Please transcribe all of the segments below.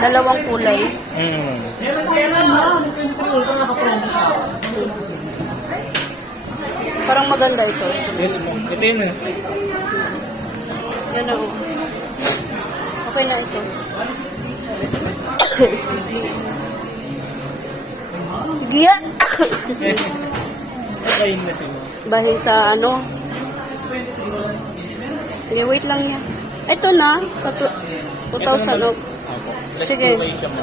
Dalawang kulay. Mm. Parang maganda ito. Yes po. Ito yun ah. Yan. Okay na ito. Excuse me. Giya! Excuse me. Okay na siguro. Dahil sa ano. Sige, wait lang yan. Ito na. Katu- 2,000 oh. Opo. Plus Sige. 2 kayo siya mo.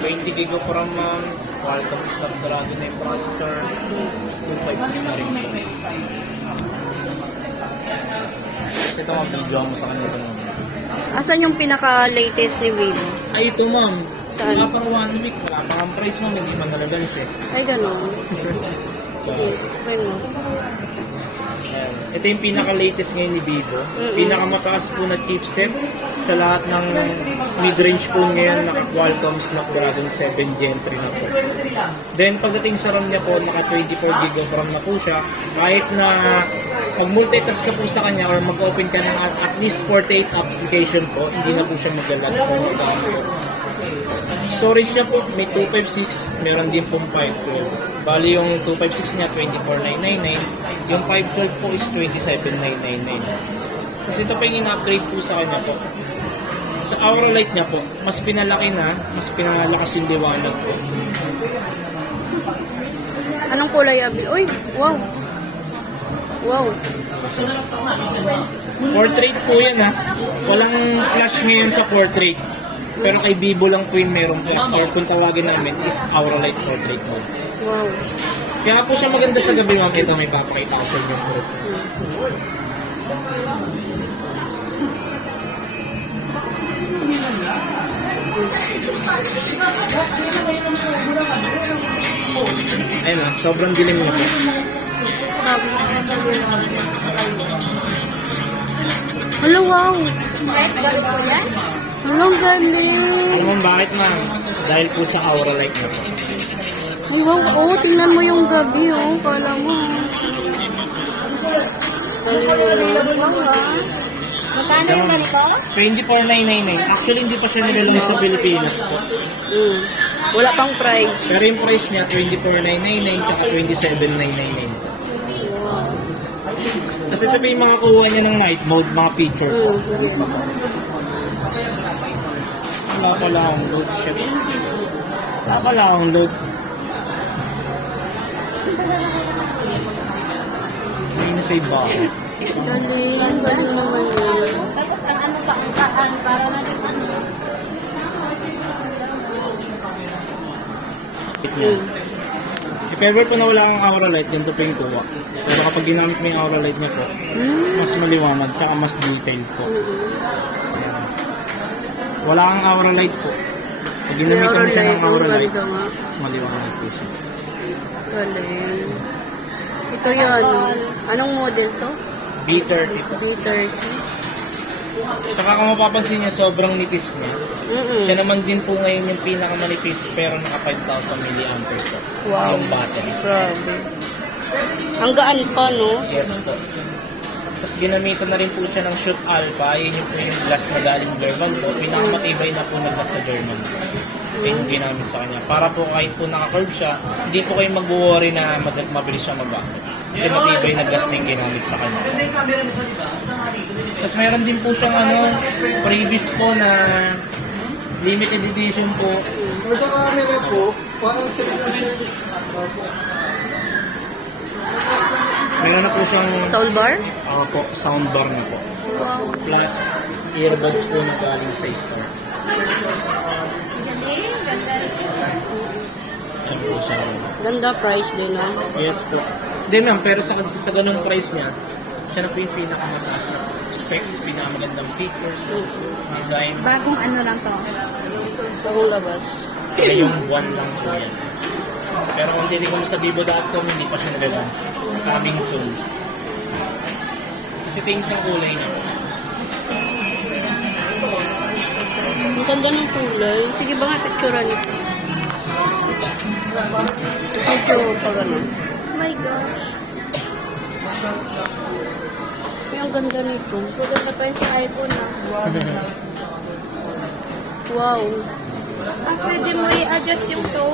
20 gigo from um, Qualcomm Snapdragon na yung processor. 256 na rin po. Ito mga video mo sa kanila naman. Asan yung pinaka-latest ni Vivo? Ay, ito ma'am. Saan? Wala pang one week. Wala pang ang price ma'am. Hindi man nalagalis eh. Ay, gano'n. Sige, explain mo. Ito yung pinaka-latest ngayon ni Vivo. Mm-mm. Pinakamataas po na chipset sa lahat ng mid-range po ngayon naka Qualcomm Snapdragon 7 Gen 3 na po. Then pagdating sa RAM niya po, naka 24 GB of RAM na po siya. Kahit na mag-multitask ka po sa kanya or mag-open ka ng at, at least 48 application po, hindi na po siya maglalag po. Storage niya po, may 256, meron din pong 512. Bali yung 256 niya, 24999. Yung 512 po is 27999. Kasi ito pa yung in-upgrade po sa kanya po. Sa Aura Light niya po, mas pinalaki na, mas pinalakas yung liwanag po. Anong kulay, Abi? Uy, wow. Wow. Portrait po yan ha. Walang flash ngayon sa portrait. Pero kay Vivo lang po yung merong flash. Or kung tawagin namin is Aura Light Portrait mode. Wow. Kaya po siya maganda sa gabi ma'am. Ito may papakita ko sa inyo. Ayun ah, sobrang dilim niya po. Hello, wow. Hello, galing. Alam mo bakit ma'am? Dahil po sa Aura Light na po. Ay, wow. Oh, tingnan mo yung gabi, oh. Kala mo. Magkano yung ganito? 24,999. Actually, hindi pa siya nilalang sa Pilipinas po. Mm. Wala pang price. Pero yung price niya, 24,999 tsaka 27,999. Kasi ito pa yung mga kuha niya ng night mode, mga feature po. Mm. Wala pala akong load siya. Wala pala akong load. May nasa iba. Galing. Galing naman. Tapos ang ano pa, ang taan, para natin ano. Mm. If ever po na wala kang aura light, yan po yung kuha. Pero kapag ginamit mo yung aura light niya po, mas maliwanag, tsaka mas detailed po. Mm. Wala kang aura light po. Pag ginamitan mo siya ng Ang aura light, mas maliwanag po siya. Galing. Ito yun. Anong model to? B30 po. B30. Saka kung mapapansin niyo, sobrang nipis niya. Mm-mm. Siya naman din po ngayon yung pinakamanipis pero naka 5,000 mAh po. Wow. Yung battery. Grabe. Ang gaan pa, no? Yes po. Tapos ginamitan na rin po siya ng Shoot Alpha. Yun yung po yung glass na galing German po. Pinakamatibay na po na glass sa German. Yun yung ginamit sa kanya. Para po kahit po naka-curve siya, hindi po kayo mag-worry na mad- mabilis siya magbasa. Kasi matibay na yung ginamit sa kanya. Tapos meron din po siyang ano, previous po na limited edition po. Ito camera po, parang sa siya. Meron na po siyang Soul bar? ano po, soundbar na po. Plus earbuds po na galing sa store. Siya. Ganda price din, no? Yes po. Hindi ma'am, pero sa, sa ganung price niya, siya na po yung pinakamataas na specs, pinakamagandang features, design, Bagong ano lang to. Sa kong labas. kaya yung buwan lang po yan. Pero kung titignan mo sa Vivo.com, hindi pa siya nalalaunch. Coming soon. Kasi yung isang kulay niya. Ang ganda ng kulay. Sige ba nga, picturean ito. Picture pa ganun. Oh my gosh. Ay, ang ganda nito. Maganda pa yun sa iPhone ah. Wow. Ah, pwede mo i-adjust yung tone.